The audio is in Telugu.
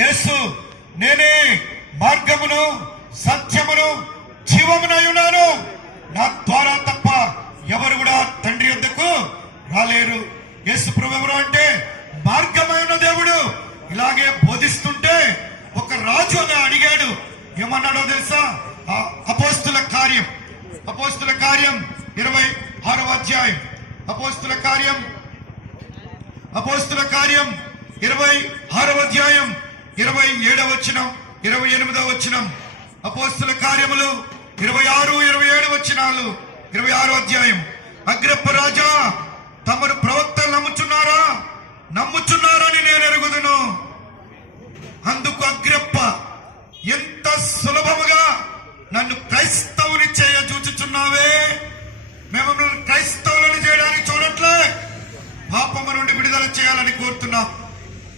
యేసు నేనే మార్గమును సత్యమును జీవమునై ఉన్నాను, నా ద్వారా తప్ప ఎవరు కూడా తండ్రి యొద్దకు రాలేరు. యేసు ప్రభు ఎవరు అంటే మార్గమైన దేవుడు. ఇలాగే బోధిస్తుంటే ఒక రాజు అని అడిగాడు. ఏమన్నాడో తెలుసా? అపోస్తుల కార్యం 26వ అధ్యాయం, అపోస్తుల కార్యం 26వ అధ్యాయం 27వ వచనం 28వ వచనం. అపోస్తుల కార్యములు 26, 27 వచనాలు. 26వ అధ్యాయం. అగ్రిప్ప రాజా, తమరు ప్రవక్తలు నమ్ముచున్నారని నేను ఎరుగుదును.